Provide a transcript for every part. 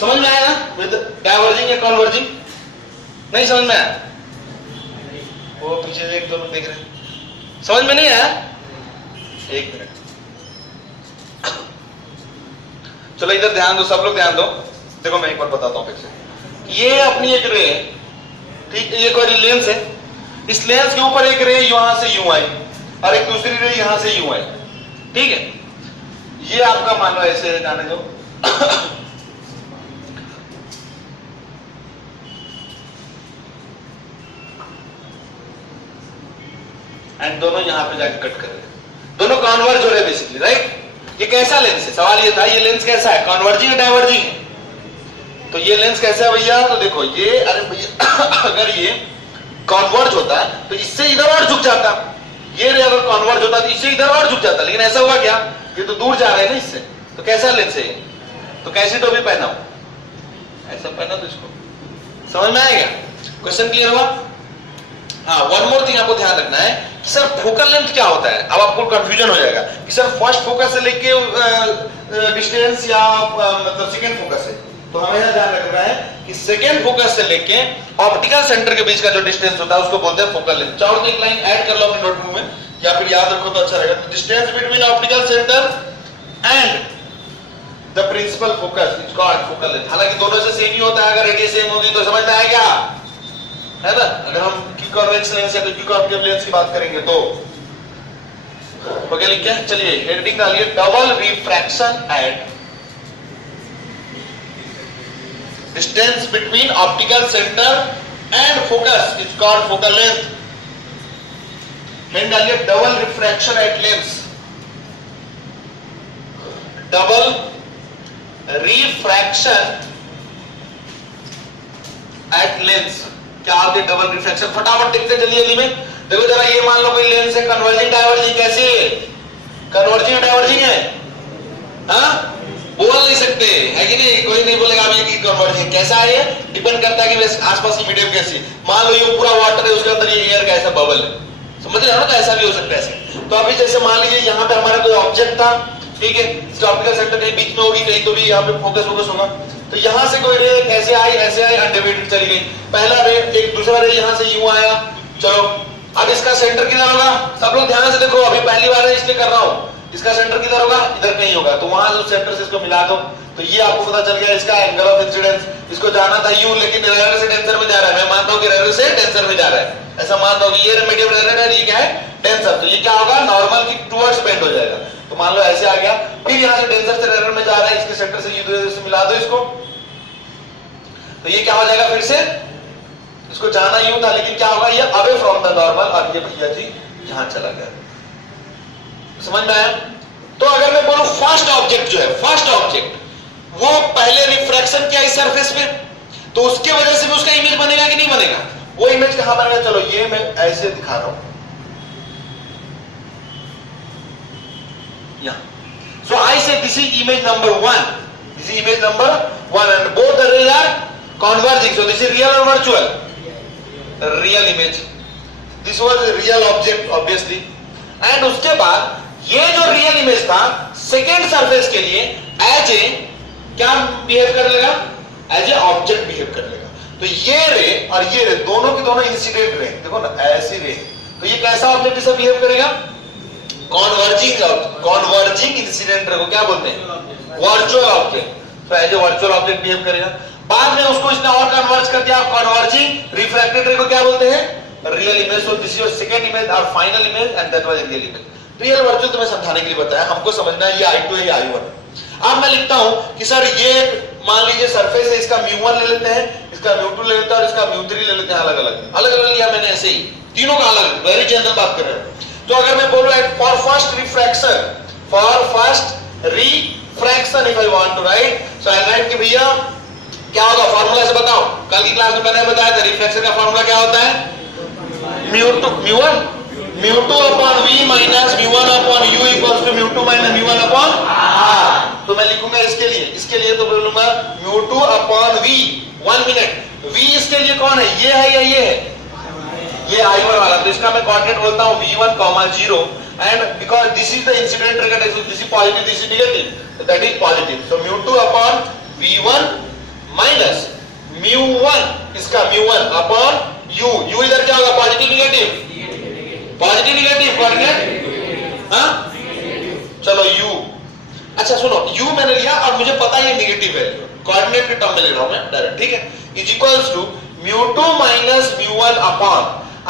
समझ में आया ना? विद डाइवर्जिंग या कॉन्वर्जिंग? नहीं समझ में आया? वो पीछे एक दो लोग देख रहे हैं, समझ में नहीं आया? एक मिनट, चलो इधर ध्यान दो, सब लोग ध्यान दो। देखो मैं एक बार बताता हूं फिर से। ये अपनी एक रे, ठीक है, ये कोई लेंस है, इस लेंस के ऊपर एक रे यहां से यूं आई और एक दूसरी रे यहां से यूं आई, ठीक है। ये आपका मान लो ऐसे जाने दो एंड दोनों यहां पे जाके कट कर रहे हैं, दोनों कॉन्वर्ज हो रहे हैं बेसिकली, राइट। ये कैसा लेंस है? सवाल ये था, ये लेंस कैसा है? कॉन्वर्जिंग या डाइवर्जिंग है? तो ये लेंस कैसा है भैया? तो देखो ये, अरे भैया अगर ये कॉन्वर्ज होता है तो इससे इधर और झुक जाता, ये रे अगर कॉन्वर्ज होता तो इससे इधर और झुक जाता, लेकिन ऐसा हुआ क्या? ये तो दूर जा रहे हैं ना इससे, तो कैसा लेंस है? तो कैसी टोपी पहना हो? ऐसा पहना तो इसको, समझ में आएगा? क्वेश्चन क्लियर हुआ? हाँ, वन मोर थिंग आपको ध्यान रखना है कि सर फोकल लेंथ क्या होता है। अब आपको कंफ्यूजन हो जाएगा कि सर फर्स्ट फोकस से लेके डिस्टेंस या मतलब सेकंड फोकस है, तो हमें यहां ध्यान रखना है कि सेकंड फोकस से लेके ऑप्टिकल सेंटर के बीच का जो डिस्टेंस होता है उसको बोलते हैं फोकल लेंथ। चाहो तो एक लाइन ऐड कर लो अपने नोटबुक में या फिर याद रखो तो अच्छा रहेगा। Distance between optical centre and the principal focus is called focal length. हालांकि दोनों से सेम ही होता है, अगर रेडियस सेम होगी तो समझ में आएगा, है ना? अगर हम क्यू कॉन्वेक्स लेंस या क्यू कॉन्केव लेंस की बात करेंगे तो हो गया। लिख क्या? चलिए हेडिंग डालिए, double refraction at distance between optical centre and focus is called focal length. Heading डालिए, double refraction at lens, double refraction at lens. क्या होती है डबल रिफ्रैक्शन? फटाफट देखते जल्दी जल्दी में। देखो जरा, ये मान लो कोई लेंस है, कन्वर्जिंग डाइवर्जिंग कैसी है? कन्वर्जिंग डाइवर्जिंग है? हाँ, बोल नहीं सकते है कि नहीं? कोई नहीं बोलेगा अभी कि कन्वर्जिंग कैसा है। डिपेंड करता है कि आसपास की मीडियम कैसी। मान लो ये पूरा वाटर है, उसके अंदर ये एयर का ऐसा बबल है, समझ रहे हो ना? तो ऐसा भी हो सकता है ऐसे। तो अभी जैसे मान लीजिए यहाँ पे हमारा कोई ऑब्जेक्ट था, ठीक है, ऑप्टिकल सेंटर कहीं बीच में होगी, कहीं तो भी यहाँ पे फोकस होगा, तो यहां से कोई रे ऐसे आई अनडिवाइडेड चली गई। पहला रे, एक दूसरा रे यहां से यूं आया, चलो अब इसका सेंटर किधर होगा? सब लोग ध्यान से देखो, अभी पहली बार है इसलिए कर रहा हूं। इसका सेंटर किधर होगा? इधर कहीं होगा, तो वहां उस सेंटर से इसको मिला दो, तो ये आपको पता चल गया इसका एंगल ऑफ इंसिडेंस। इसको जाना था यूं, लेकिन रेलर से टेंसर में जा रहा है। मैं मानता हूं कि रेलर से टेंसर में जा रहा है, ऐसा मानता हूं कि ये मीडियम रेलर है, ये क्या है? टेंसर। तो ये क्या होगा? नॉर्मल की टुवर्ड्स बेंड हो जाएगा। तो मान लो ऐसे आ गया, फिर यहां से टेंसर से रेलर में जा रहा है, इसके सेंटर से इधर से मिला दो इसको, तो ये क्या हो जाएगा? फिर से इसको जाना यूं था, लेकिन क्या होगा? ये अवे फ्रॉम द नॉर्मल, और ये भैया जी यहां चला गया। समझ में आया? तो अगर मैं बोलूं फर्स्ट ऑब्जेक्ट जो है, फर्स्ट ऑब्जेक्ट वो पहले रिफ्रैक्शन किया इस सरफेस पे, तो उसके वजह से भी उसका इमेज बनेगा कि नहीं बनेगा? वो इमेज कहां बनेगा? चलो ये मैं ऐसे दिखा रहा हूं यहां। So I say this is image number 1, this is image number 1 and both the rays are converging. So this is real or virtual? Real image. This was a real object obviously. And उसके बाद ये जो real image था second surface के लिए as a क्या behave कर लेगा? As a object behave कर लेगा। तो ये रे और ये रे दोनों की दोनों इंसिडेंट रे, देखो ना ऐसी रे, तो ये कैसा ऑब्जेक्ट इसे बिहेव करेगा? कॉन्वर्जिंग इंसिडेंट रे को क्या बोलते हैं? Virtual object. तो as a virtual object behave करेगा। बाद में उसको इसने और कन्वर्ज कर दिया, कन्वर्जिंग रिफ्रैक्टेड रे को क्या बोलते हैं? Real image. So this is your second image और final image and that was real image. Real virtual तो मैं समझाने के लिए बताया, हमको समझना है ये I2 है, ये I1 है। अब मैं लिखता हूं कि सर ये मान लीजिए सरफेस है, इसका μ1 ले लेते हैं, इसका μ2 ले लेते हैं और इसका μ3 ले लेते हैं। अलग अलग लिया मैंने ऐसे ही, तीनों का अलग, वेरी जनरल बात कर रहे हैं। तो अगर मैं बोलूं for first refraction, for first refraction if I want to write, so I write कि भैया क्या होगा? फार्मूला से बताओ, कल की क्लास में मैंने बताया था रिफ्रैक्शन का फार्मूला क्या होता है? μ2 upon v minus μ1 upon u equals to μ2 minus μ1 upon r। तो मैं लिखूंगा इसके लिए तो बोलूंगा μ2 अपॉन v। 1 मिनट, v इसके लिए कौन है? ये है या ये है? ये I1 वाला। तो इसका मैं कोऑर्डिनेट बोलता हूं v1, 0 and because this is the incident ray, this is positive, this is negative, so that is positive. So μ2 upon v1 minus μ1 इसका μ1 अपॉन u। u इधर क्या होगा, positive negative, positive negative coordinate, हाँ चलो u। अच्छा सुनो, u मैंने लिया और मुझे पता है ये निगेटिव है, कोऑर्डिनेट के टर्म में ले रहा हूं मैं डायरेक्ट, ठीक है, is equals to μ2 minus μ1 upon,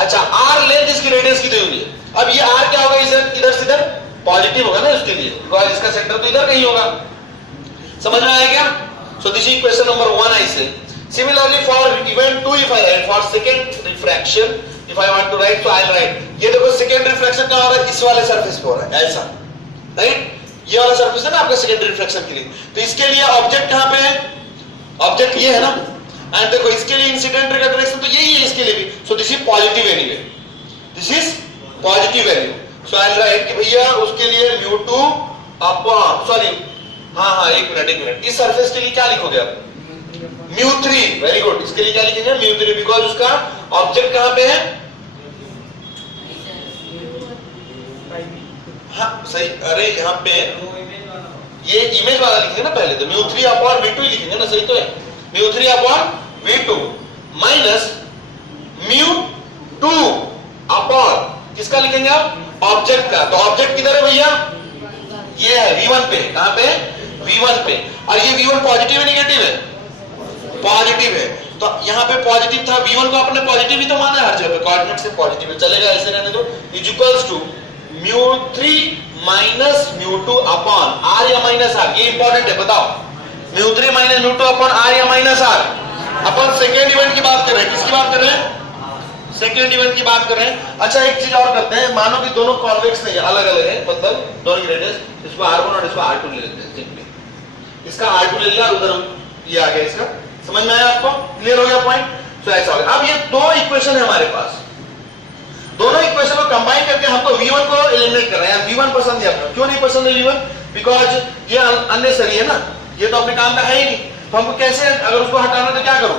अच्छा r लेंथ इसकी रेडियस की दी हुई है, अब ये r क्या होगा, इधर से इधर पॉजिटिव होगा ना इसके लिए, बिकॉज़ इसका सेंटर तो इधर कहीं होगा, समझ में आया क्या? So this is question number 1 I say. Similarly for event 2 if I write for second refraction, if I want to write so I will write, ये देखो सेकंड रिफ्रैक्शन कहां हो रहा है, इस वाले सरफेस पे हो रहा है, ऐसा राइट, ये वाला सरफेस है ना आपका सेकंड रिफ्रैक्शन के लिए, तो इसके लिए ऑब्जेक्ट कहां पे है, ऑब्जेक्ट ये है ना, एंड देखो इसके लिए इंसिडेंट रे का डायरेक्शन तो यही है, इसके लिए भी, सो this is positive anyway, this is positive value, so I will right कि भैया उसके लिए μ2 अपॉन, सॉरी हाँ एक मिनट, इस सरफेस के लिए क्या लिखोगे आप, μ3, वेरी गुड, इसके लिए क्या लिखेंगे μ3, बिकॉज़ उसका ऑब्जेक्ट कहां पे है, हाँ सही, अरे यहाँ पे ये इमेज वाला लिखेंगे ना पहले, तो μ3 अपॉन v2 ही लिखेंगे ना, सही तो है, μ3 अपॉन v2 माइनस μ2 अपॉन किसका लिखेंगे आप, ऑब्जेक्ट का, तो ऑब्जेक्ट किधर है भैया, ये है v1 पे, कहां पे, v1 पे, और ये v1 पॉजिटिव है निगेटिव है, पॉजिटिव है, तो यहाँ पे पॉजिटिव था, v1 को अपने पॉजिटिव ही तो माना है हर जगह, कोऑर्डिनेट से पॉजिटिव है, चलेगा ऐसे रहने दो, is equals to μ3 minus μ2 upon r या माइनस r, ये इंपॉर्टेंट है, बताओ μ3 माइनस μ2 अपॉन r या माइनस r, अपन सेकेंड इवेंट की बात कर रहे हैं, किसकी बात कर रहे हैं, सेकेंड इवेंट की बात कर रहे हैं। अच्छा एक चीज और करते हैं, मानो कि दोनों कॉन्वेक्स नहीं है, अलग अलग है, मतलब दोनों की रेडियस, इसको r1 और इसको r2 ले लेते हैं सिंपली, इसका r2 ले लिया, उधर ये आ गया, इसका समझ में आया आपको, क्लियर हो गया पॉइंट, तो ऐसा हो गया। अब ये दो इक्वेशन है हमारे पास, दोनों इक्वेशन को कंबाइन करके हमको v1 को एलिमिनेट करना है, v1 पसंद है आपको, क्यों नहीं पसंद है v1, बिकॉज ये अननेसेसरी है ना, ये तो अपने काम का है ही नहीं, तो हमको कैसे, अगर उसको हटाना तो क्या करूं,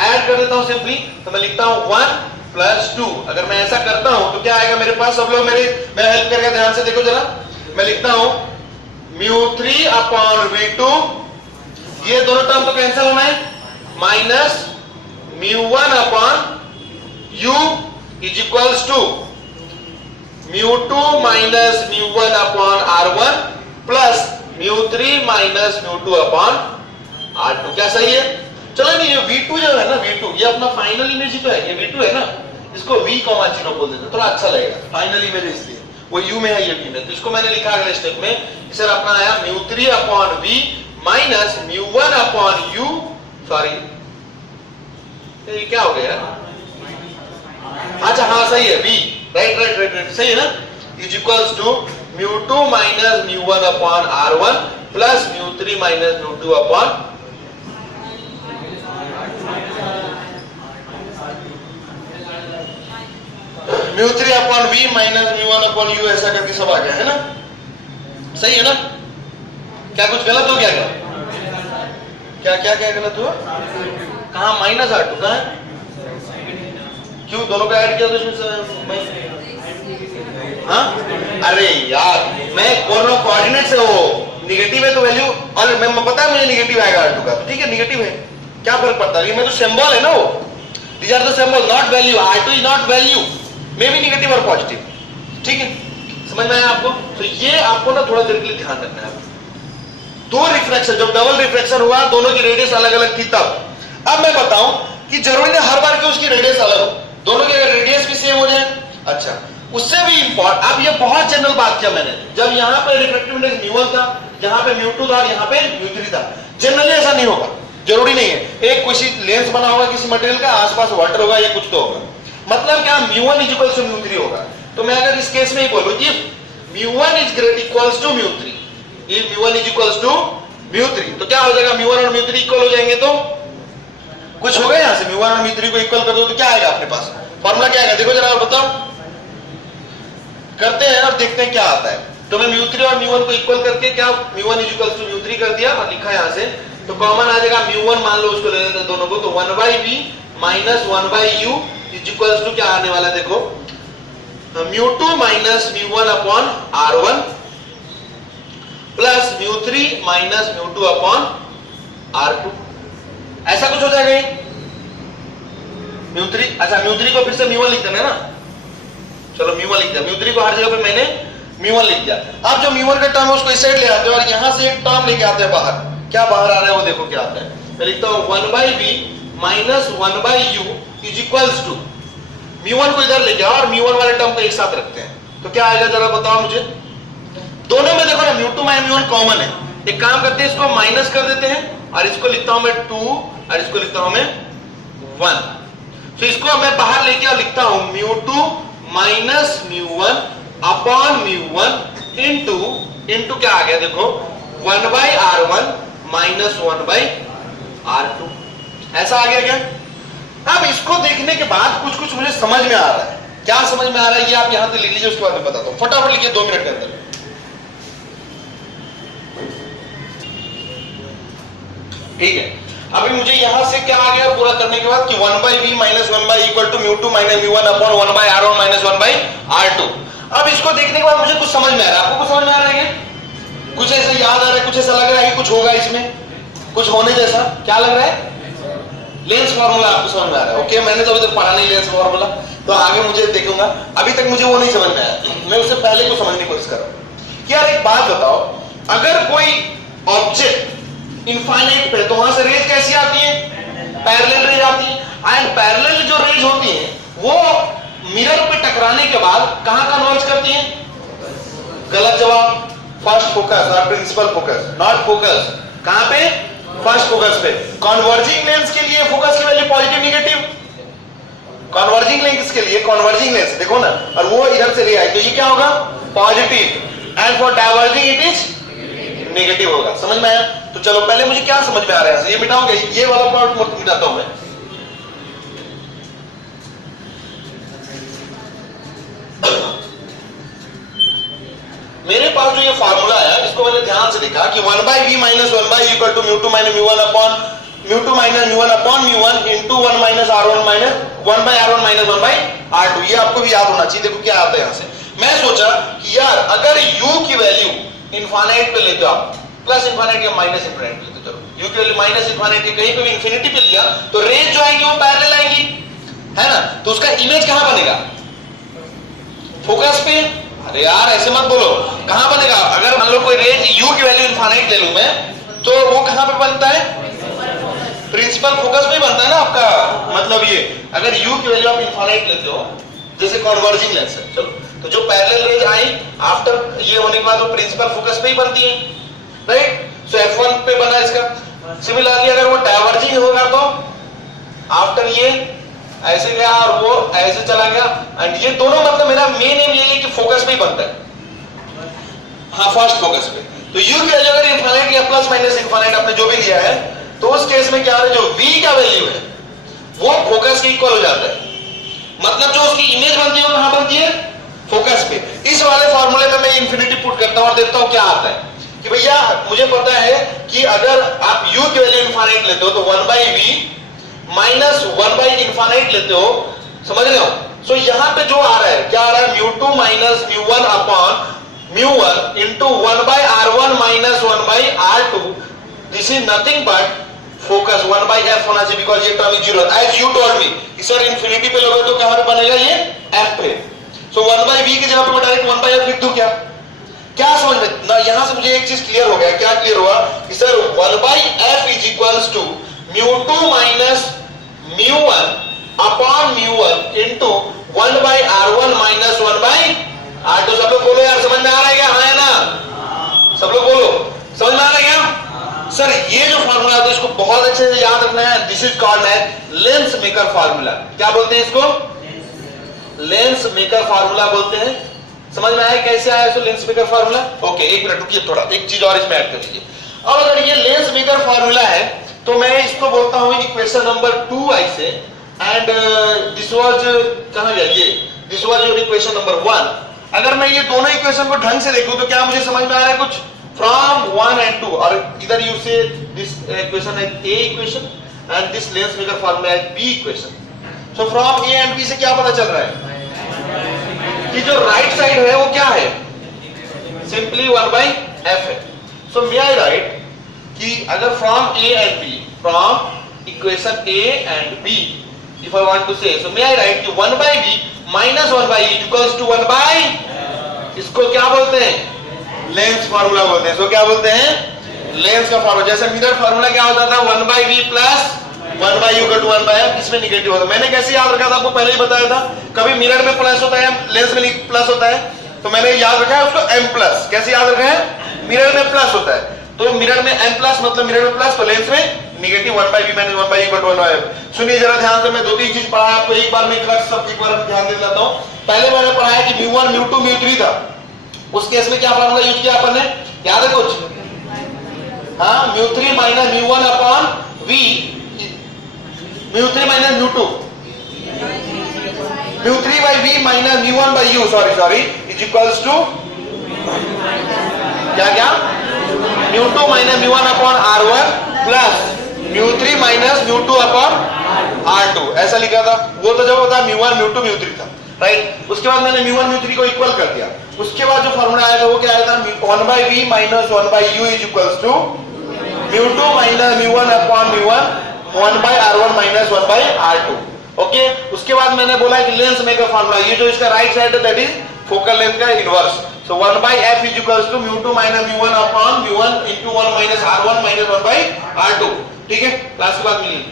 ऐड कर देता हूं सिंपली, तो मैं लिखता हूं 1 प्लस 2, अगर मैं ऐसा करता हूं तो क्या आएगा मेरे पास, सब लोग मेरे हेल्प करके ध्यान से देखो जरा, मैं लिखता हूं μ3 अपॉन v2, ये दोनों टर्म तो कैंसिल होना है, minus μ1 upon u is equals to μ2 minus μ1 upon r1 plus μ3 minus μ2 upon r2, क्या सही है? चलो नहीं, ये v2 जो है ना, v2 ये अपना फाइनल इमेज ही तो है, ये v2 है ना, इसको v, 0 बोल देते हैं, थोड़ा अच्छा लगेगा, फाइनल इमेज इसलिए, वो u में है, ये v में, तो इसको मैंने लिखा अगले स्टेप में, इसे अपना आया μ3 upon v minus μ1 upon u, sorry ये क्या हो गया, अच्छा हाँ सही है, v, राइट सही है ना, is equals to μ2 minus μ1 upon r1 plus μ3 minus μ2 upon μ3 upon v minus μ1 upon u, ऐसा करके सब आ गया है ना, सही है ना, क्या कुछ गलत हो गया क्या, क्या गलत हुआ, कहां माइनस r2 कहां है, क्यों दोनों को ऐड किया तो इसमें, हाँ अरे यार मैं बोल रहा हूं कोऑर्डिनेट से, वो निगेटिव है तो वैल्यू, और मैं पता है मुझे निगेटिव आएगा r2 का, ठीक है निगेटिव है, क्या फर्क पड़ता है, मैं तो सिंबल है ना वो, these are the symbol not value, r2 is not value, may be negative और पॉजिटिव, ठीक है, समझ में आया आपको? तो ये आपको ना थोड़ा देर के लिए ध्यान रखना है, दो रिफ्रैक्शन, जब डबल रिफ्रैक्शन हुआ दोनों की रेडियस अलग अलग थी तब, अब मैं बताऊं कि जरूरी नहीं हर बार की उसकी रेडियस अलग हो, दोनों की अगर रेडियस भी सेम हो जाए, अच्छा उससे भी इंपॉर्टेंट, अब ये बहुत जनरल बात किया मैंने, जब यहाँ पे रिफ्रैक्टिव इंडेक्स μ1 था, यहाँ पे μ2 था, यहाँ पे μ3 था, जनरली ऐसा नहीं होगा, जरूरी नहीं है, एक किसी लेंस बना होगा किसी मटेरियल का, आसपास वाटर होगा या कुछ तो होगा, मतलब क्या μ1 इज इक्वल्स टू μ3 होगा, तो मैं अगर इस केस में ही बोलूं if μ1 is great equals to μ3, if μ1 is equals to μ3, तो क्या हो जाएगा, μ1 और μ3 इक्वल हो जाएंगे, तो कुछ होगा यहां से, μ1 और μ3 को इक्वल कर दो तो क्या आएगा अपने पास, फॉर्मूला क्या आएगा, देखो जरा और बताओ, करते हैं और देखते हैं क्या आता है, तो मैं μ3 और μ1 को इक्वल करके क्या μ1 इज इक्वल्स टू μ3 कर दिया और लिखा यहां से, तो कॉमन आ जाएगा μ1, मान लो उसको ले लेते हैं दोनों को, तो 1/v minus 1/u is equals to क्या आने वाला है, देखो μ2 minus μ1 upon r1 plus μ3 minus μ2 upon अच्छा म्यू3 को फिर से म्यू1 लिख देना है ना, चलो म्यू1 लिख दिया, म्यू3 को हर जगह पे मैंने म्यू1 लिख दिया। अब जो म्यू1 का टर्म है उसको इस साइड ले आते हैं और यहां से एक टर्म लेके आते हैं बाहर। क्या बाहर आ रहा है वो देखो क्या आता है। मैं लिखता हूं 1/v minus 1/u is equals to, म्यू1 को इधर लेके आओ और म्यू1 वाले टर्म को एक साथ रखते हैं, तो क्या आएगा जरा बताओ मुझे। दोनों में देखो ना म्यू2 माइनस म्यू1 कॉमन है, एक काम करते हैं इसको माइनस कर देते हैं और इसको लिखता हूं मैं 2 और इसको लिखता हूं मैं 1। तो इसको मैं बाहर लेके और लिखता हूं म्यू2 माइनस म्यू1 अपॉन म्यू1 इनटू क्या आ गया देखो 1/r1 माइनस 1/r2, ऐसा आ गया क्या। अब इसको देखने के बाद कुछ कुछ मुझे समझ में आ रहा है। क्या समझ में आ रहा है ये आप यहां से लिख लीजिए, उसके बाद मैं बताता हूं। फटाफट लिखिए 2 मिनट के अंदर। ठीक है, अभी मुझे यहां से क्या आ गया पूरा करने के बाद कि 1/v minus 1/e equal to म्यू2 माइनस म्यू1 अपॉन 1/r1 माइनस 1/r2। अब इसको देखने के बाद मुझे कुछ समझ में आ रहा है। आपको कुछ समझ में आ रहा है क्या? कुछ ऐसा याद आ रहा है, कुछ ऐसा लग रहा है कि कुछ होगा इसमें, कुछ होने जैसा। क्या लग रहा है? लेंस फार्मूला आपको समझ में आ रहा है। ओके, मैंने तो अभी तक पढ़ा नहीं लेंस फार्मूला, तो आगे मुझे देखूंगा। अभी तक मुझे वो नहीं समझ में आया, मैं उससे पहले को समझने की कोशिश कर रहा हूं। यार एक बात बताओ, अगर कोई ऑब्जेक्ट इनफाइनाइट पे तो वहां से रेज कैसी आती है? पैरेलल रेज आती है। एंड पैरेलल जो रेज होती है वो मिरर पे टकराने के बाद कहां कन्वर्ज करती है? गलत जवाब, फर्स्ट फोकस और प्रिंसिपल फोकस, नॉट फोकस। कहां पे? फर्स्ट फोकस पे। कन्वर्जिंग लेंस के लिए फोकस की value positive negative, converging lens के लिए कन्वर्जिंग लेंस देखो ना, और वो इधर से ले आए तो ये क्या होगा? Positive. And for diverging it is negative होगा। समझ में आया? तो चलो पहले मुझे क्या समझ में आ रहा है, ये मिटाओगे, ये वाला प्लॉट मिटाता हूं मैं। मेरे पास जो ये फार्मूला है इसको मैंने ध्यान से देखा कि 1/v minus 1/e equal to म्यू2 माइनस म्यू1 अपॉन म्यू2 माइनस म्यू1 अपॉन म्यू1 into 1 minus r1 minus 1/r1 minus 1/r2। ये आपको भी याद होना चाहिए। देखो क्या आता है यहां से। मैं सोचा कि यार अगर u की वैल्यू इनफाइनाइट पे लेते हो आप, प्लस इनफाइनाइट या माइनस इनफाइनाइट पे लेते हो, u की वैल्यू माइनस इनफाइनाइट के कहीं पे भी इंफिनिटी पे लिया तो रेज जो आएंगी वो पैरेलल आएंगी, है ना। तो उसका इमेज कहां बनेगा? फोकस पे। अरे यार ऐसे मत बोलो, कहां बनेगा? अगर मान लो कोई रेंज u की वैल्यू इनफाइनाइट ले लूं मैं, तो वो कहां पे बनता है? प्रिंसिपल फोकस पे बनता है ना आपका। मतलब ये अगर u की वैल्यू आप इनफाइनाइट लेते हो, जैसे कन्वर्जिंग लेंस है, चलो तो जो पैरेलल रेंज आई आफ्टर ये होने के बाद वो प्रिंसिपल फोकस पे ही बनती है, राइट। सो f1 पे बना इसका। सिमिलरली अगर वो डाइवर्जिंग होगा तो आफ्टर ये ऐसे गया और वो ऐसे चला गया, एंड ये दोनों मतलब मेरा मेन एम ये है कि फोकस पे ही बनता है, हाँ फर्स्ट फोकस पे। तो u की वैल्यू अगर इनफाइनाइट या प्लस माइनस इनफाइनाइट आपने जो भी लिया है, तो उस केस में क्या है, जो v का वैल्यू है वो फोकस के इक्वल हो जाता है। मतलब जो उसकी इमेज बनती है वो कहां बनती है? फोकस पे। इस वाले फार्मूले में मैं इंफिनिटी पुट करता हूं और देखता हूं क्या आता है कि भैया मुझे पता है कि अगर आप u की वैल्यू इनफाइनाइट लेते हो तो 1/v माइनस 1/e इनफाइनाइट लेते हो, समझ रहे हो। सो यहां पे जो आ रहा है क्या आ रहा है? म्यू2 माइनस म्यू1 अपॉन म्यू1 into 1/r1 minus 1/r2। This is nothing but focus 1/f होना चाहिए, बिकॉज़ ये term is zero. As you told me कि सर इनफिनिटी पे लोगे तो कहां पे बनेगा? ये f पे। सो 1/v की जगह पे मैं डायरेक्ट 1/f लिख दूं क्या? क्या समझ में ना? यहां से मुझे एक चीज क्लियर हो गया। क्या क्लियर हुआ? कि sir 1/f is equals to म्यू2 माइनस म्यू1 अपॉन म्यू1 इनटू 1/r1 माइनस 1/r2। सब लोग बोलो यार, समझ में आ रहा है क्या? हाँ या ना? सब लोग बोलो, समझ में आ रहा है क्या? सर ये जो फार्मूला है इसको बहुत अच्छे से याद रखना है। This is called as lens maker formula. क्या बोलते हैं इसको? लेंस मेकर फार्मूला बोलते हैं। समझ में आया कैसे आया इसको लेंस मेकर फार्मूला? ओके, एक मिनट रुकिए, थोड़ा एक चीज और इसमें ऐड कर लीजिए। अब अगर ये लेंस मेकर फार्मूला है तो मैं इसको बोलता हूं इक्वेशन नंबर 2i से, एंड दिस वाज कहां गया ये? This was your equation number 1। अगर मैं ये दोनों इक्वेशन को ढंग से देखूं तो क्या मुझे समझ में आ रहा है कुछ? फ्रॉम 1 and 2, और इधर यू से दिस इक्वेशन है a equation and this lens maker formula है b equation. So from a and b से क्या पता चल रहा है कि जो राइट साइड है वो क्या है? सिंपली 1/f है। सो मे आई राइट कि अगर from a and b, from equation a and b if I want to say, so may I write कि 1 by v minus 1 by e equals to 1 by, इसको क्या बोलते हैं? लेंस फार्मूला बोलते हैं। सो क्या बोलते हैं? लेंस का फार्मूला। जैसे मिरर फार्मूला क्या होता था? 1 by v plus 1 by u equal to 1 by f, इसमें निगेटिव होता है। मैंने कैसे याद रखा था? आपको पहले ही बताया था, कभी मिरर में प्लस होता है, लेंस में प्लस होता है, तो मैंने याद रखा है उसको m प्लस। कैसे याद रखा है? मिरर में प्लस होता है, तो मिरर में m प्लस मतलब मिरर में प्लस, तो लेंस में negative 1 by v minus 1 by e equal to 1 by f। सुनिए जरा ध्यान से, मैं दो तीन चीज पढ़ाया आपको, एक बार में सब एक बार ध्यान दे लेता हूं। पहले मैंने पढ़ाया कि μ1 μ2 μ3 था, उस केस में क्या फार्मूला यूज किया अपन ने? याद है कुछ? हाँ, μ3 minus μ1 upon v, μ3 minus μ2, μ3 by v minus μ1 by u, sorry is equals to क्या μ2 minus μ1 upon r1 plus μ3 minus μ2 upon r2, ऐसा लिखा था। वो तो जब होता μ1 μ2 μ3 था, राइट। उसके बाद मैंने μ1 μ3 को इक्वल कर दिया। उसके बाद जो फार्मूला आया था वो क्या आया था? 1 by v minus 1 by u is equals to μ2 minus μ1 upon μ1 1 by r1 minus 1 by r2। Okay, उसके बाद मैंने बोला कि लेंस मेकर फार्मूला, ये जो इसका राइट साइड है दैट इज फोकल लेंथ का inverse. So 1 by f is equals to μ2 minus μ1 upon μ1 into 1 minus r1 minus 1 by r2। ठीक है, क्लास के बाद मिलेंगे।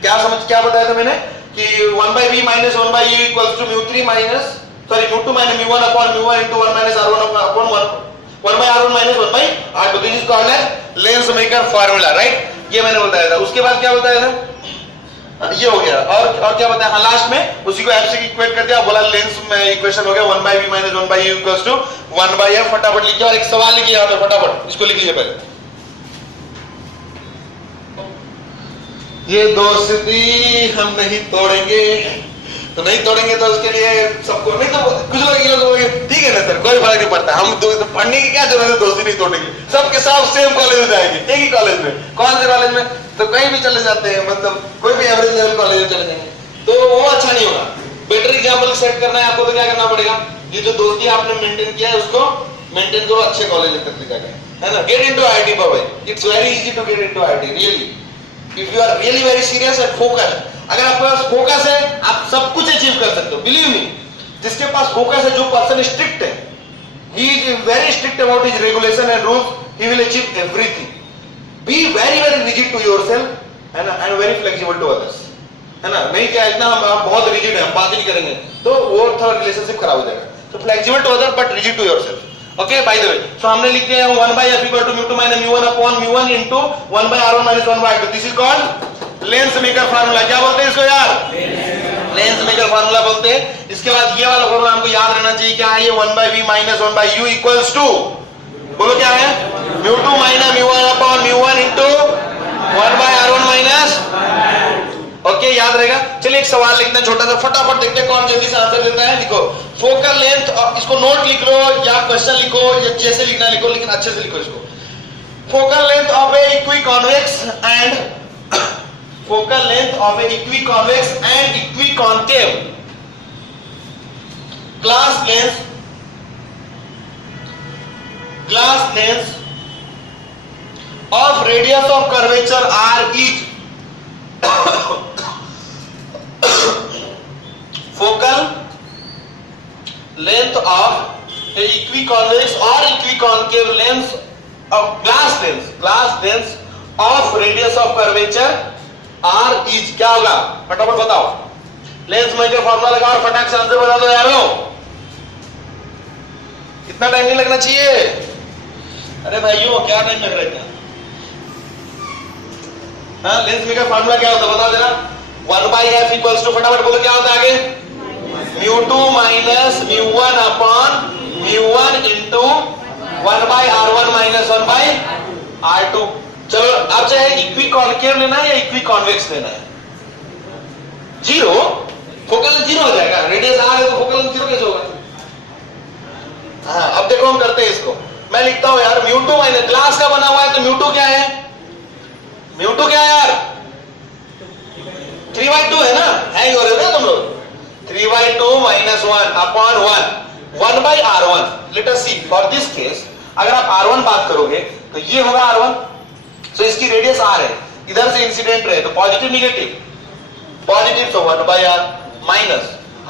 क्या बताया था मैंने कि 1 by v minus 1 by u equals to μ2 minus μ1 upon μ1 into 1 minus r1 upon 1 by r1 minus 1 by r2। This is called as lens maker formula, right. ये मैंने बताया था। उसके बाद क्या बताया था? ये हो गया। और क्या बताया? हाँ, लास्ट में उसी को f से इक्वेट कर दिया, बोला लेंस में इक्वेशन हो गया 1 by v minus 1 by u equals to 1 by f। फटाफट लिखिए और एक सवाल लिखिए यहाँ पे, फटाफट इसको लिख लीजिए पहले। ये दोस्ती हम नहीं तोड़ेंगे, तो नहीं तोड़ेंगे तो उसके लिए सबको नहीं, तो कुछ लोग ये लोग ठीक है ना सर, कोई फर्क नहीं पड़ता, हम तो पढ़ने की क्या जरूरत है, दोस्ती नहीं तोड़ेंगे, सबके साथ सेम कॉलेज में जाएंगे, एक ही कॉलेज में। कौन से कॉलेज में? तो कहीं भी चले जाते हैं, मतलब कोई भी एवरेज लेवल कॉलेज में चले जाएंगे, तो वो अच्छा नहीं होगा। बेटर एग्जाम्पल सेट करना है आपको, तो क्या करना पड़ेगा? ये जो दोस्ती आपने मेंटेन किया है उसको मेंटेन करो अच्छे कॉलेज तक ले जाकर, है ना। Get into IIT bye, it's very easy to get into IIT, really if you are really very serious and focused. अगर आपके पास फोकस है, आप सब कुछ अचीव कर सकते हो, बिलीव मी। जिसके पास फोकस है, जो पर्सन स्ट्रिक्ट है, he is very strict about his regulation and rules, he will achieve everything. Be very rigid to yourself, है ना, and very flexible to others, है ना। नहीं क्या इतना हम बहुत rigid है, हम बात नहीं करेंगे तो वो थोड़ा रिलेशनशिप खराब हो जाएगा। So flexible to others but rigid to yourself. Okay, by the way, so हमने लिख दिया 1 by f equal to μ2 minus μ1 upon μ1 into 1 by r1 minus 1 by r2। This is called lens maker formula. क्या बोलते हैं इसको यार? Lens maker formula बोलते हैं। इसके बाद ये वाला फार्मूला हमको याद रहना चाहिए, क्या है ये? 1 by v minus 1 by u equals to, बोलो क्या है? μ2 minus μ1 upon μ1 into 1 by r1 minus। Okay, याद रहेगा। चलिए एक सवाल लिखते हैं छोटा सा, फटाफट देखते हैं कौन जल्दी से आंसर देता है। लिखो फोकल लेंथ, इसको नोट लिख लो या क्वेश्चन लिखो या जैसे लिखना लिखो, लेकिन अच्छे से लिखो इसको। Focal length of a equiconvex and focal length of a equiconvex and equiconcave glass lengths of radius of curvature r is focal length of a equiconvex or equiconcave lens of glass lens of radius of curvature R is क्या होगा? फटाफट बताओ। Lens maker formula लगाओ और फटाक से answer बता दो यारो। कितना टाइम नहीं लगना चाहिए? अरे भाइयों क्या टाइम लग रहा है क्या? हाँ, लेंस मेकर फार्मूला क्या होता है बता देना। 1 by f equals to, फटाफट बोलो क्या होता है आगे? μ2 minus μ1 upon μ1 into 1 by r1 minus 1 by r2। चलो आप चाहे इक्विकॉन्केव लेना है या इक्विकॉन्वेक्स लेना है? जीरो, फोकल जीरो हो जाएगा। रेडियस आर है तो फोकल जीरो कैसे होगा? हाँ, अब देखो हम करते हैं इसको। मैं लिखता हूं यार μ2 माइनस, ग्लास का बना हुआ है तो μ2 क्या है? μ2 क्या है यार? 3/2 है ना, हैंग हो रहे हो तुम लोग। 3/2 minus 1 upon 1 by r1। Let us see for this case, अगर आप r1 बात करोगे तो ये होगा r1, तो इसकी रेडियस r है, इधर से इंसिडेंट रहे तो पॉजिटिव निगेटिव, पॉजिटिव तो 1/r माइनस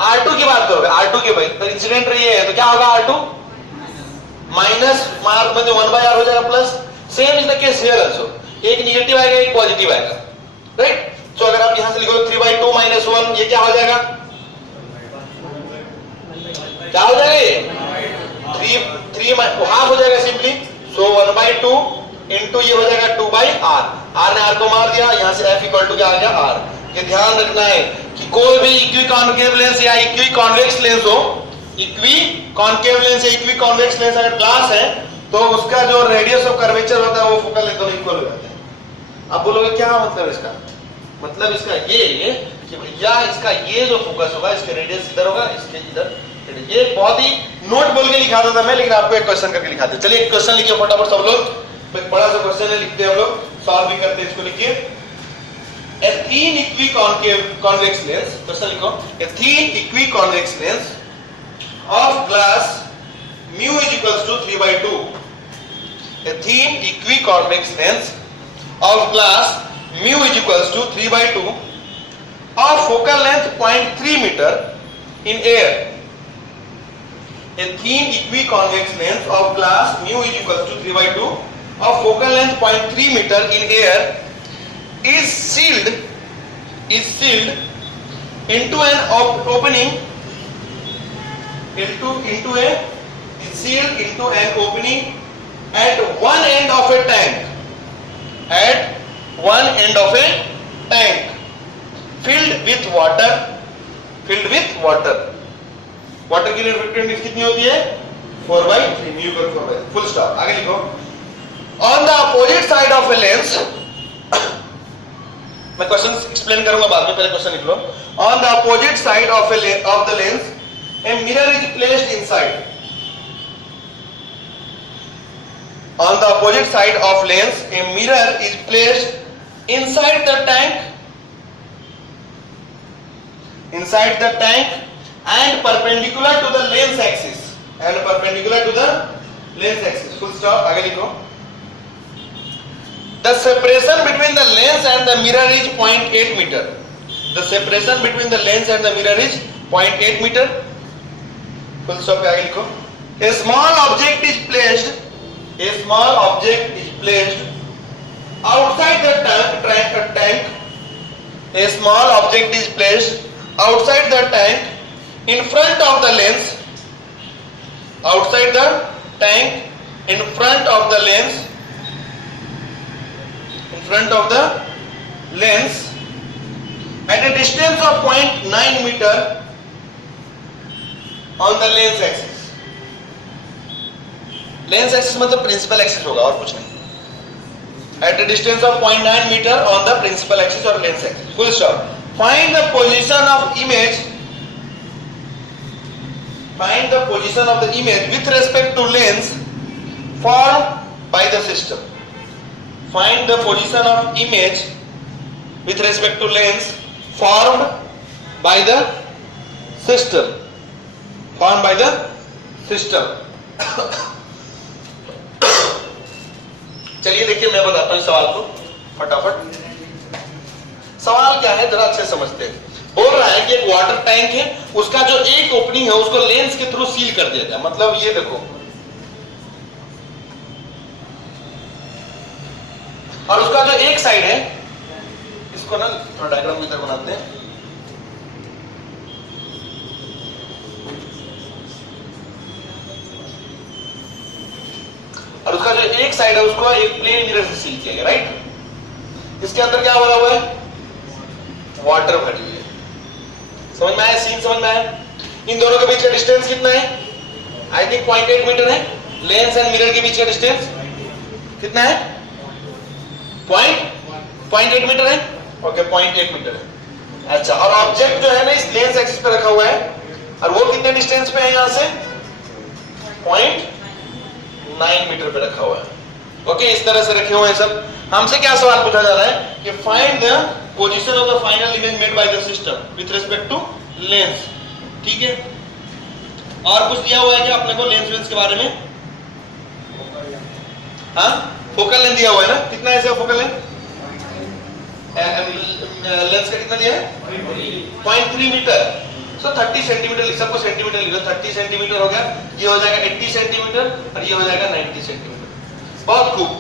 R2 की बात करोगे, R2 के भाई तो इंसिडेंट रे है तो क्या होगा R2 माइनस मार्क में 1/r हो जाएगा plus. Same is the case here also, एक नेगेटिव आएगा एक पॉजिटिव आएगा, राइट। तो अगर आप यहां से लिखो 3/2 - 1 ये क्या हो जाएगा, क्या हो जाएगा 3 हाफ हो जाएगा सिंपली। सो 1/2 इनटू ये हो जाएगा 2/r, r ने r को मार दिया, यहां से f इक्वल टू क्या आ गया r। ये ध्यान रखना है कि कोई भी इक्वी कॉन्केव लेंस या इक्वी कॉन्वेक्स लेंस हो, इक्वी कॉन्केव लेंस या इक्वी कॉन्वेक्स लेंस अगर ग्लास है तो उसका जो रेडियस ऑफ कर्वेचर होता है वो फोकल लेंथ दोनों इक्वल हो जाते हैं। अब बोलोगे क्या मतलब इसका, मतलब इसका ये कि भैया इसका ये जो फोकस होगा इसके रेडियस इधर होगा, इसके इधर। ये बहुत ही नोट बोल के लिखा था मैं, लेकिन आपको एक क्वेश्चन करके लिखाते। चलिए एक क्वेश्चन लिखिए फटाफट सब लोग, एक बड़ा सा क्वेश्चन है, लिखते हैं हम लोग, सॉल्व भी करते हैं इसको। लिखिए a thin equiconvex lens, question लिखो, a thin equiconvex lens of glass mu is equals to 3/2, a thin equiconvex lens of glass mu is equals to 3/2 of focal length 0.3 meter in air. A thin equiconvex lens of glass mu is equals to 3/2 of focal length 0.3 meter in air is sealed into an opening is sealed into an opening at one end of a tank, filled with water, water की reflective कितनी होती है 4/3 mu पर 4/3, full stop. आगे लिखो, on the opposite side of a lens, मैं question explain करूंगा बाद में, पहले क्वेश्चन लिख लो। On the opposite side of the lens a mirror is placed inside, on the opposite side of lens a mirror is placed inside the tank and perpendicular to the lens axis, full stop। आगे लिखो, the separation between the lens and the mirror is 0.8 meter, the separation between the lens and the mirror is 0.8 meter, full stop पे आगे लिखो, a small object is placed outside the tank, a small object is placed outside the tank in front of the lens, outside the tank in front of the lens, at a distance of 0.9 meter on the lens axis। lens axis मतलब principal axis होगा और कुछ नहीं। at a distance of 0.9 meter on the principal axis or lens axis, full stop। find the position of the image with respect to lens formed by the system, find the position of image with respect to lens formed by the system, चलिए देखिए मैं बताता हूं सवाल को फटाफट। सवाल क्या है जरा अच्छे समझते हैं। बोल रहा है कि एक वाटर टैंक है, उसका जो एक ओपनिंग है उसको लेंस के थ्रू सील कर दिया जाए। मतलब ये देखो, और उसका जो एक साइड है, इसको ना थोड़ा डायग्राम की तरह बनाते हैं। और उसका जो एक साइड है उसको एक प्लेन मिरर से सील किया गया, राइट। इसके अंदर क्या भरा हुआ है, वाटर भरी हुई है। समझ में आया, सीन समझ में आया। इन दोनों के बीच का डिस्टेंस कितना है, आई थिंक 0.8 मीटर है। लेंस एंड मिरर के बीच का डिस्टेंस कितना है, 0.8 मीटर है। ओके 0.8 मीटर है। अच्छा, और ऑब्जेक्ट जो है ना इस लेंस एक्सिस पे रखा हुआ है, और वो कितने डिस्टेंस पे है, यहां से 0.9 मीटर पे रखा हुआ है। ओके, इस तरह से रखे हुए हैं सब। हमसे क्या सवाल पूछा जा रहा है कि find the position of the final image made by the system with respect to lens. ठीक है, और कुछ दिया हुआ है क्या अपने को लेंस के बारे में? हाँ, फोकल लेंथ दिया हुआ है ना, कितना है इसका फोकल लेंथ? लेंस का कितना दिया है 0.3 मीटर। सो 30 सेंटीमीटर, सबको सेंटीमीटर लिखो, 30 सेंटीमीटर हो गया, ये हो जाएगा 80 सेंटीमीटर और ये हो जाएगा 90 सेंटीमीटर। बहुत खूब।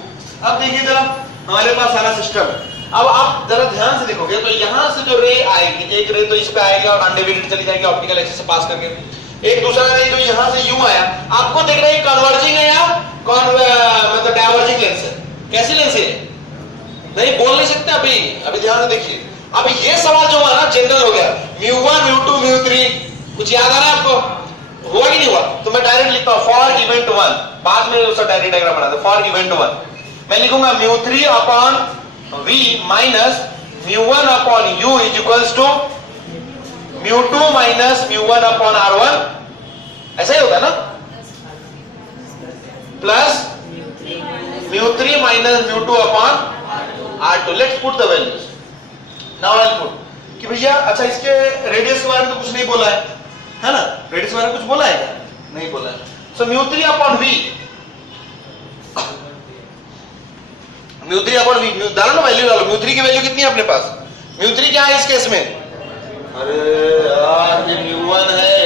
अब देखिए जरा हमारे पास सारा सिस्टम है। अब आप जरा ध्यान से देखोगे तो यहाँ से जो रे आएगी, एक रे तो इस पे आएगी और अनडिवाइडेड चली जाएगी ऑप्टिकल एक्सिस से पास करके, एक दूसरा रे जो यहाँ से यू आया, आपको देख रहे हैं कन्वर्जिंग है या मतलब डाइवर्जिंग लेंस है? कैसी लेंस है? नहीं बोल नहीं सकते अभी, अभी ध्यान से देखिए। अब ये सवाल जो हुआ ना जनरल हो गया, μ1 μ2 μ3, कुछ याद आ रहा है आपको? हुआ कि नहीं हुआ? तो मैं डायरेक्ट लिखता हूं फॉर इवेंट 1, बाद में उसका डायरेक्ट डायग्राम बना दो। फॉर इवेंट 1 मैं लिखूंगा μ3 upon v minus μ1 upon u is equals to μ2 minus μ1 upon r1, ऐसा ही होगा ना, plus μ3 minus μ2 upon r2। Let's put the values. Now I put कि भैया अच्छा इसके रेडियस के बारे में तो कुछ नहीं बोला है ना? रेडियस के बारे में कुछ बोला है क्या? नहीं बोला है। सो μ3 अपॉन v, μ3 अपॉन v डालो ना, वैल्यू डालो। μ3 की वैल्यू कितनी है अपने पास? μ3 क्या है इस केस में? अरे यार ये μ1 है,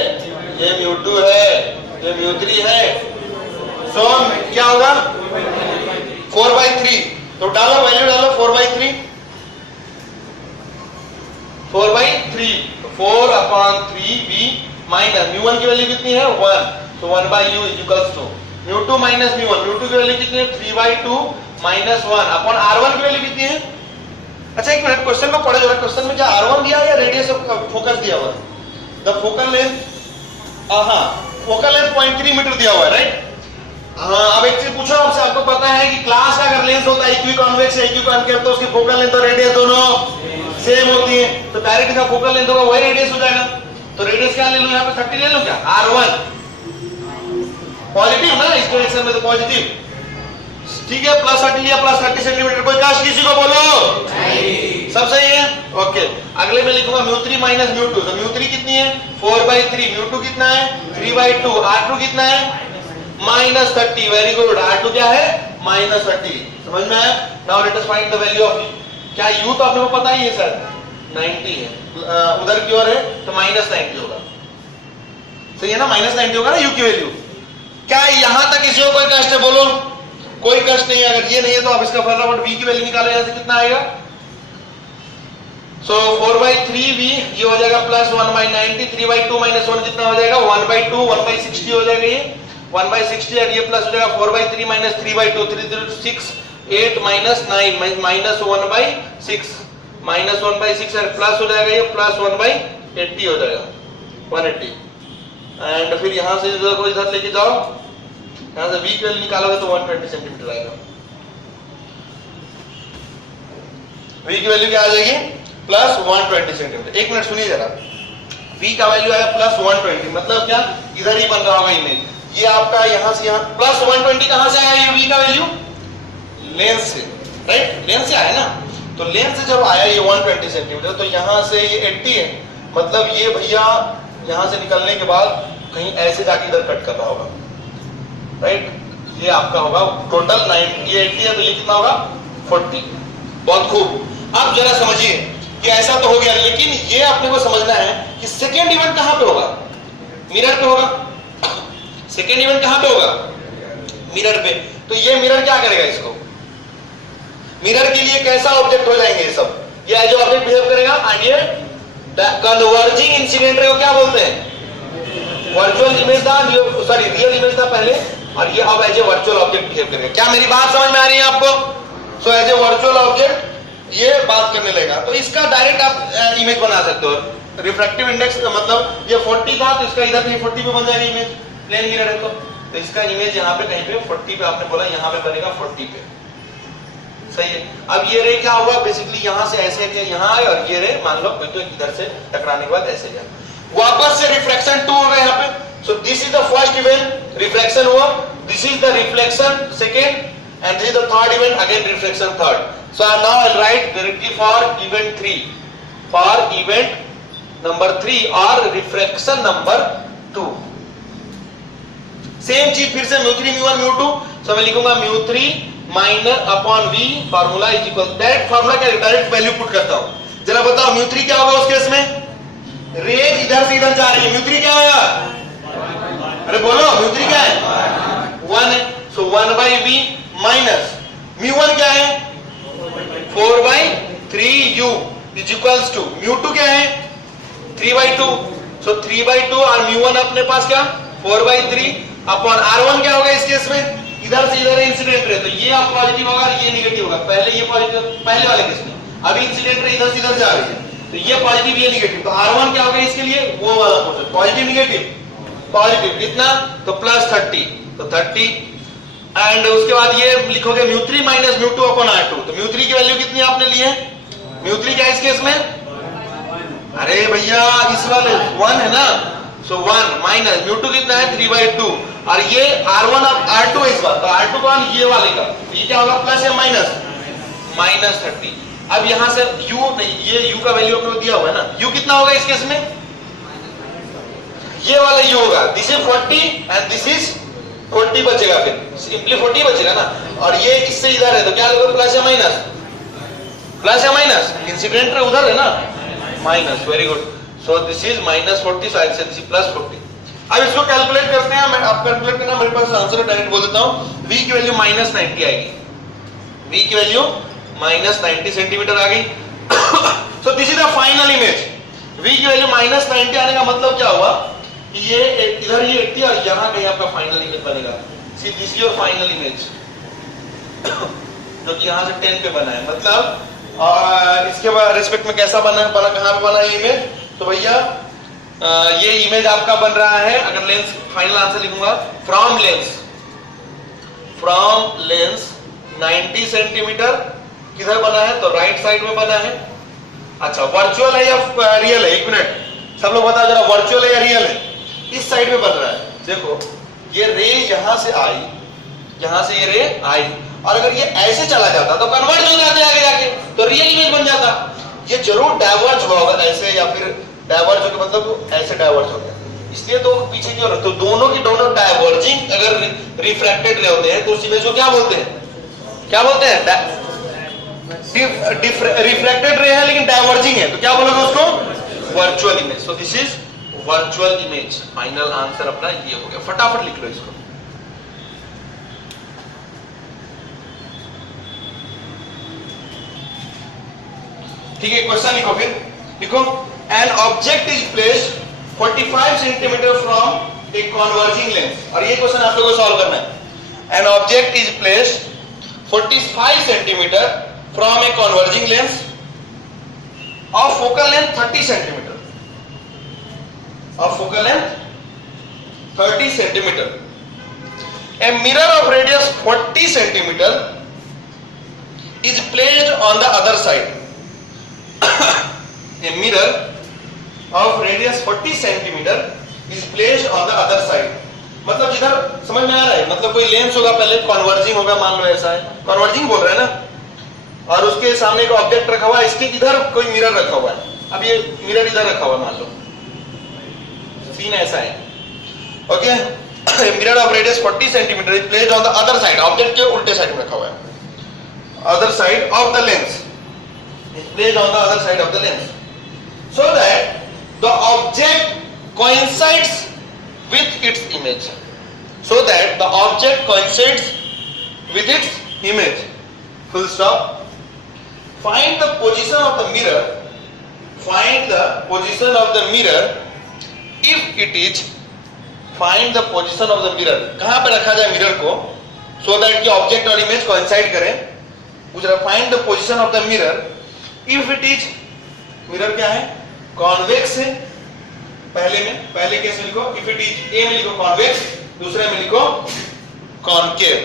ये μ2 है, ये μ3 है। सो क्या होगा 4/3। तो डालो वैल्यू डालो 4/3, 4/3, 4 अपॉन 3v माइनस μ1 की वैल्यू कितनी है 1, तो 1/u is equals to μ2 minus μ1, μ2 की वैल्यू कितनी है 3/2 माइनस 1 अपॉन r1 की वैल्यू कितनी है? अच्छा एक मिनट, क्वेश्चन को पढ़े जरा। क्वेश्चन में क्या r1 दिया या रेडियस ऑफ फोकस दिया हुआ है? द फोकल लेंथ, हां फोकल लेंथ 0.3 मीटर दिया हुआ है, राइट? हाँ, अब एक चीज पूछो आपसे, आपको पता है कि ग्लास का अगर लेंस होता है इक्वी कॉन्वेक्स या इक्वी कॉन्केव तो उसकी फोकल लेंथ और रेडियस दोनों सेम होती है, तो डायरेक्ट इसका फोकल लेंथ होगा वही रेडियस हो जाएगा। तो रेडियस क्या ले लूं यहाँ पे 30 ले लूं क्या? r1 पॉजिटिव ना, इस डायरेक्शन में तो पॉजिटिव, ठीक है। प्लस 30 लिया, प्लस 30 सेंटीमीटर। कोई कष्ट किसी को बोलो नहीं, सब सही है, ओके। अगले में लिखूंगा μ3 माइनस μ2, तो μ3 कितनी है 4/3, μ2 कितना है 3/2, r2 कितना है -30, वेरी गुड। r2 क्या है -30, समझ में आया? Now let us find the value of क्या u तो आपको पता ही है सर 90 है, उधर की ओर है तो -90 होगा, सही है ना? -90 होगा ना u की वैल्यू। क्या यहां तक किसी को कोई कष्ट है? बोलो कोई कष्ट नहीं है। अगर ये नहीं है तो आप इसका फटाफट v की वैल्यू निकालो, यहां से कितना आएगा? सो 4/3v ये हो जाएगा प्लस 1/90, 3/2 माइनस 1 कितना हो जाएगा 1/2, 1/60 हो जाएगा, ये 1/60 और ये प्लस हो जाएगा 4/3 माइनस 3/2, 3 6 8 माइनस 9 माइनस 1/6 माइनस 1/6 और प्लस हो जाएगा ये प्लस 1/80 हो जाएगा 180। एंड फिर यहां से इधर लेके जाओ, यहां से v की वैल्यू निकालोगे तो 120 सेंटीमीटर आएगा। v की वैल्यू क्या आ जाएगी प्लस 120 सेंटीमीटर। एक मिनट सुनिए जरा, v का वैल्यू आया प्लस 120, मतलब क्या इधर ही बन रहा होगा इमेज। ये आपका यहां से यहां प्लस 120 कहां से आया? ये v का वैल्यू लेंस से, राइट? लेंस से आया ना, तो लेंस से जब आया ये 120 सेंटीमीटर तो यहां से ये 80 है, मतलब ये भैया यहां से निकलने के बाद कहीं ऐसे जाके इधर कट कर रहा होगा, राइट? ये आपका होगा टोटल 90, ये 80 है तो ये कितना होगा 40। बहुत खूब। अब जरा समझिए कि ऐसा तो हो गया, लेकिन ये अपने को समझना है कि सेकेंड इवेंट कहां पे होगा? मिरर पे होगा। सेकेंड इवेंट कहां पे होगा? मिरर पे। तो ये मिरर क्या करेगा? इसको मिरर के लिए कैसा ऑब्जेक्ट हो जाएंगे ये सब? ये जो ऑब्जेक्ट बिहेव करेगा एंड ये कन्वर्जिंग इंसिडेंट को क्या बोलते हैं? वर्चुअल इमेज था, सॉरी रियल इमेज था पहले, और ये अब as a virtual object behave करेगा। क्या मेरी बात समझ में आ रही है आपको? So as a virtual object ये बात करने लगेगा, तो इसका डायरेक्ट आप इमेज बना सकते हो। रिफ्रैक्टिव इंडेक्स मतलब ये 40 था तो इसका इधर भी 40 पे बन जाएगा इमेज, प्लेन मिरर है तो इसका इमेज यहाँ पे कहीं पे 40 पे, आपने बोला यहाँ पे बनेगा 40 पे, सही है। अब ये रे क्या हुआ बेसिकली यहां से ऐसे के यहां आए और ये रे मान लो कोई तो इधर से टकराने के बाद ऐसे गया, वापस से रिफ्लेक्शन 2 होगा यहाँ पे। So this is the first event, reflection हुआ, this is the reflection second, and this is the third event, again reflection third. So now I'll write directly for event 3, for event number 3 or reflection number 2. Same चीज फिर से μ3 μ1 μ2, so मैं लिखूंगा μ3 minus upon v, formula is equal, direct formula क्या direct value put करता हूं। जरा बताओ म्यू3 क्या होगा उस केस में? रेज इधर से इधर जा रही है, म्यू3 क्या होगा? अरे बोलो, म्यू3 क्या है? 1 है। सो 1/v माइनस म्यू1 क्या है? 4/3u इज इक्वल्स टू म्यू2 क्या है? 3/2। सो 3/2 और म्यू1 अपने पास क्या? 4/3 अपॉन r1 क्या होगा इस केस में? इधर से इधर इंसिडेंट रे, तो ये आप पॉजिटिव होगा और ये नेगेटिव होगा। पहले ये पॉजिटिव, पहले वाले केस में अभी इंसिडेंट रे इधर से इधर जा रही है, तो ये पॉजिटिव ये नेगेटिव, तो r1 क्या होगा इसके लिए? वो वाला पोर्शन, पॉजिटिव नेगेटिव पॉजिटिव कितना? तो +30, तो 30 एंड उसके बाद ये लिखोगे म्यू3 माइनस म्यू2 अपॉन r2। तो म्यू3 की वैल्यू कितनी आपने ली है? म्यू3 क्या है इस केस में? अरे भैया इस वाले 1 है ना, सो 1 माइनस म्यू2 कितना है? 3/2 और ये r1 अब r2 है इस बार, तो r2 कौन? ये वाले का, ये क्या होगा? प्लस या माइनस? -30। अब यहां से u नहीं, ये u का वैल्यू अपने को दिया हुआ है ना, u कितना होगा इस केस में? ये वाला u होगा, this is 40 and this is 40 बचेगा, फिर सिंपली 40 बचेगा ना, और ये इससे इधर है तो क्या होगा? प्लस या माइनस? प्लस या माइनस? इंसिडेंट रे उधर है ना, minus. Very good. So this is -40, so I'll say this is +40। अब इसको कैलकुलेट करते हैं, मैं आप कैलकुलेट करना, मेरे पास आंसर डायरेक्ट बोल देता हूं। v की वैल्यू -90 आएगी, v की वैल्यू -90 सेंटीमीटर आ गई। सो this is the final image. v की वैल्यू -90 आने का मतलब क्या हुआ कि ये इधर ये 80 और यहां कहीं आपका फाइनल इमेज बनेगा। See this is your final image, जो कि यहां से 10 पे बना है। मतलब इसके बाद रिस्पेक्ट में कैसा बना कहां पे बना है इमेज? तो भैया ये इमेज आपका बन रहा है, अगर लेंस फाइनल आंसर लिखूंगा, फ्रॉम लेंस 90 सेंटीमीटर किधर बना है? तो राइट साइड में बना है। अच्छा, वर्चुअल है या रियल है? 1 मिनट सब लोग बताओ जरा, वर्चुअल है या रियल है? इस साइड में बन रहा है। देखो ये रे यहां से आई, यहां से ये रे आई, और अगर ये ऐसे चला जाता तो कन्वर्ट हो जाते आगे जाके, तो रियल इमेज बन जाता। ये जरूर डाइवर्ज हुआ होगा ऐसे, या फिर डाइवर्ज हो के मतलब ऐसे डाइवर्ज हो गया, इसलिए तो पीछे की ओर, तो दोनों की दोनों डाइवर्जिंग अगर रिफ्रैक्टेड रे होते हैं तो उस इमेज को क्या बोलते हैं? क्या बोलते हैं? रिफ्रैक्टेड रे है लेकिन डाइवर्जिंग है, तो क्या बोलोगे उसको? Virtual image. So this is virtual image. Final answer अपना ये हो गया। फटाफट लिख लो इसको। ठीक है, क्वेश्चन लिखो, फिर लिखो, an object is placed 45 centimetre from a converging lens. और ये क्वेश्चन आप लोगों को सॉल्व करना है। An object is placed 45 centimetre from a converging lens of focal length 30 centimetre, of focal length 30 centimetre. A mirror of radius 40 centimetre is placed on the other side. A mirror of radius 40 centimeter is placed on the other side। मतलब जिधर, समझ में आ रहा है? मतलब कोई lens होगा, पहले कन्वर्जिंग होगा, मान लो ऐसा है, कन्वर्जिंग बोल रहा है ना, और उसके सामने एक ऑब्जेक्ट रखा हुआ है, इसके इधर कोई मिरर रखा हुआ है। अब ये मिरर इधर रखा हुआ है, मान लो सीन ऐसा है, okay. Mirror of radius 40 centimetre is placed on the other side, object के उल्टे साइड में रखा हुआ है, other side of the lens is placed on the other side of the lens, so that the object coincides with its image, so that the object coincides with its image, full stop। Find the position of the mirror, find the position of the mirror if it is, find the position of the mirror, कहां पे रखा जाए mirror को, so that कि object और image coincide करें। पूछ रहा, find the position of the mirror if it is, mirror क्या है? कॉन्वेक्स है। पहले केस में लिखो if it is, ए में लिखो कॉन्वेक्स, दूसरे में लिखो कॉनकेव।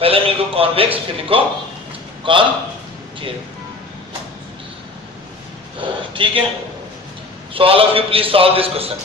पहले में लिखो कॉन्वेक्स, फिर लिखो कॉनकेव। ठीक है, so all of you please solve this question।